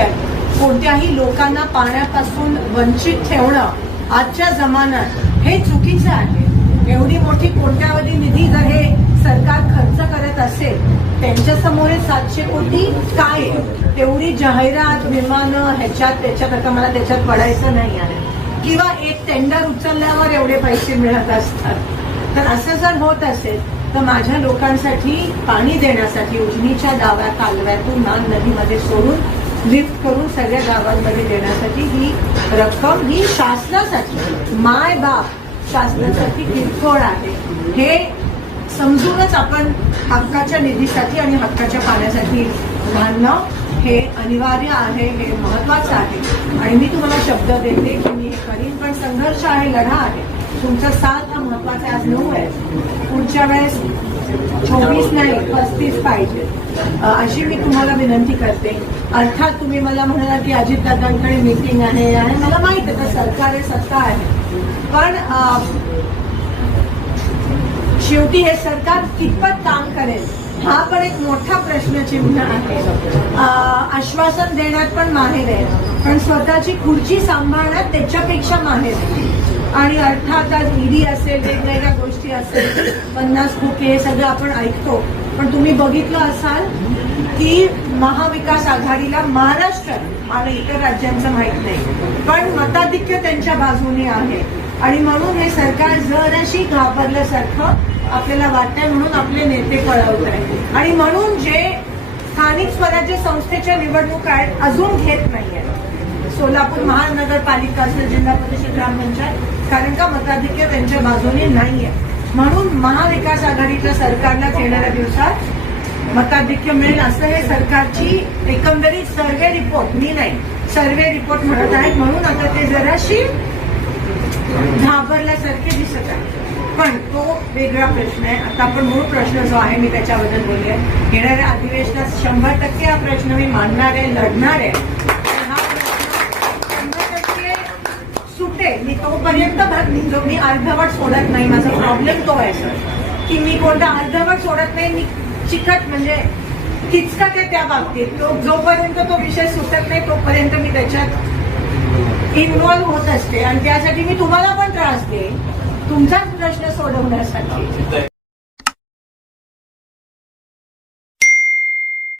आहे. कोणत्याही लोकांना पाण्यापासून वंचित ठेवणं आजच्या जमान्यात हे चुकीचं आहे. एवढी मोठी कोट्यावधी निधी जर हे सरकार खर्च करत असेल त्यांच्यासमोर हे सातशे कोटी काय तेवढी जाहिरात विमानं ह्याच्यात त्याच्यात आता मला त्याच्यात पडायचं नाही आहे. किंवा एक टेंडर उचलल्यावर एवढे पैसे मिळत असतात. तर असं जर होत असेल तर माझ्या लोकांसाठी पाणी देण्यासाठी उजनीच्या डाव्या कालव्यातून नान नदीमध्ये सोडून लिफ्ट करून सगळ्या गावांमध्ये देण्यासाठी ही रक्कम ही शासनासाठी माय बाप शासनासाठी किरकोळ आहे. हे समजूनच आपण हक्काच्या निधीसाठी आणि हक्काच्या पाण्यासाठी मानणं हे अनिवार्य आहे हे महत्वाचं आहे. आणि मी तुम्हाला शब्द देते की मी करीन पण संघर्ष आहे लढा आहे. तुमचा साथ हा महत्त्वाचा आज नऊ आहे. पुढच्या वेळेस चोवीस नाही पस्तीस पाहिजे. अशी मी तुम्हाला विनंती करते. अर्थात तुम्ही मला म्हणाला की अजितदादांकडे मीटिंग आहे आणि मला माहीत आहे तर सरकार आहे सत्ता आहे. पण शेवटी हे सरकार कितपत काम करेल हा पण एक मोठा प्रश्नचिन्ह आहे. आश्वासन देण्यात पण माहेर आहे. पण स्वतःची खुर्ची सांभाळण्यात त्याच्यापेक्षा माहेर आहे. आणि अर्थात आज ईडी असेल वेगवेगळ्या गोष्टी असेल पन्नास खोके हे सगळं आपण ऐकतो. पण तुम्ही बघितलं असाल की महाविकास आघाडीला महाराष्ट्र आणि इतर राज्यांचं माहीत नाही. पण मताधिक्य त्यांच्या बाजूने आहे. आणि म्हणून हे सरकार जराशी घाबरल्यासारखं आपल्याला वाटतंय म्हणून आपले नेते कळवत आहे आणि म्हणून जे स्थानिक स्वराज्य संस्थेच्या निवडणूक आहेत अजून घेत नाहीये सोलापूर महानगरपालिका असेल जिल्हा परिषद ग्रामपंचायत कारण का मताधिक्य त्यांच्या बाजूने नाहीये. म्हणून महाविकास आघाडीच्या सरकारला येणाऱ्या दिवसात मताधिक्य मिळेल असं हे सरकारची एकंदरीत सर्वे रिपोर्ट मी नाही सर्वे रिपोर्ट म्हणत आहेत म्हणून आता ते जराशी घाबरल्यासारखे दिसत आहे. पण तो वेगळा प्रश्न आहे. आता आपण मूळ प्रश्न जो आहे मी त्याच्याबद्दल बोलले. येणाऱ्या अधिवेशनात शंभर टक्के हा प्रश्न मी मांडणार आहे लढणार आहे आणि हा प्रश्न शंभर टक्के मी तोपर्यंत भर- जो मी अर्धवट सोडत नाही माझा प्रॉब्लेम तो आहे सर की मी कोणता अर्धवट सोडत नाही मी चिकट म्हणजे किचकट आहे त्या बाबतीत. तो जोपर्यंत तो विषय सुटत नाही तोपर्यंत मी त्याच्यात इन्व्हॉल्व्ह होत असते. आणि त्यासाठी मी तुम्हाला पण त्रास देईन. तुमचाच प्रश्न सोडवण्यासाठी.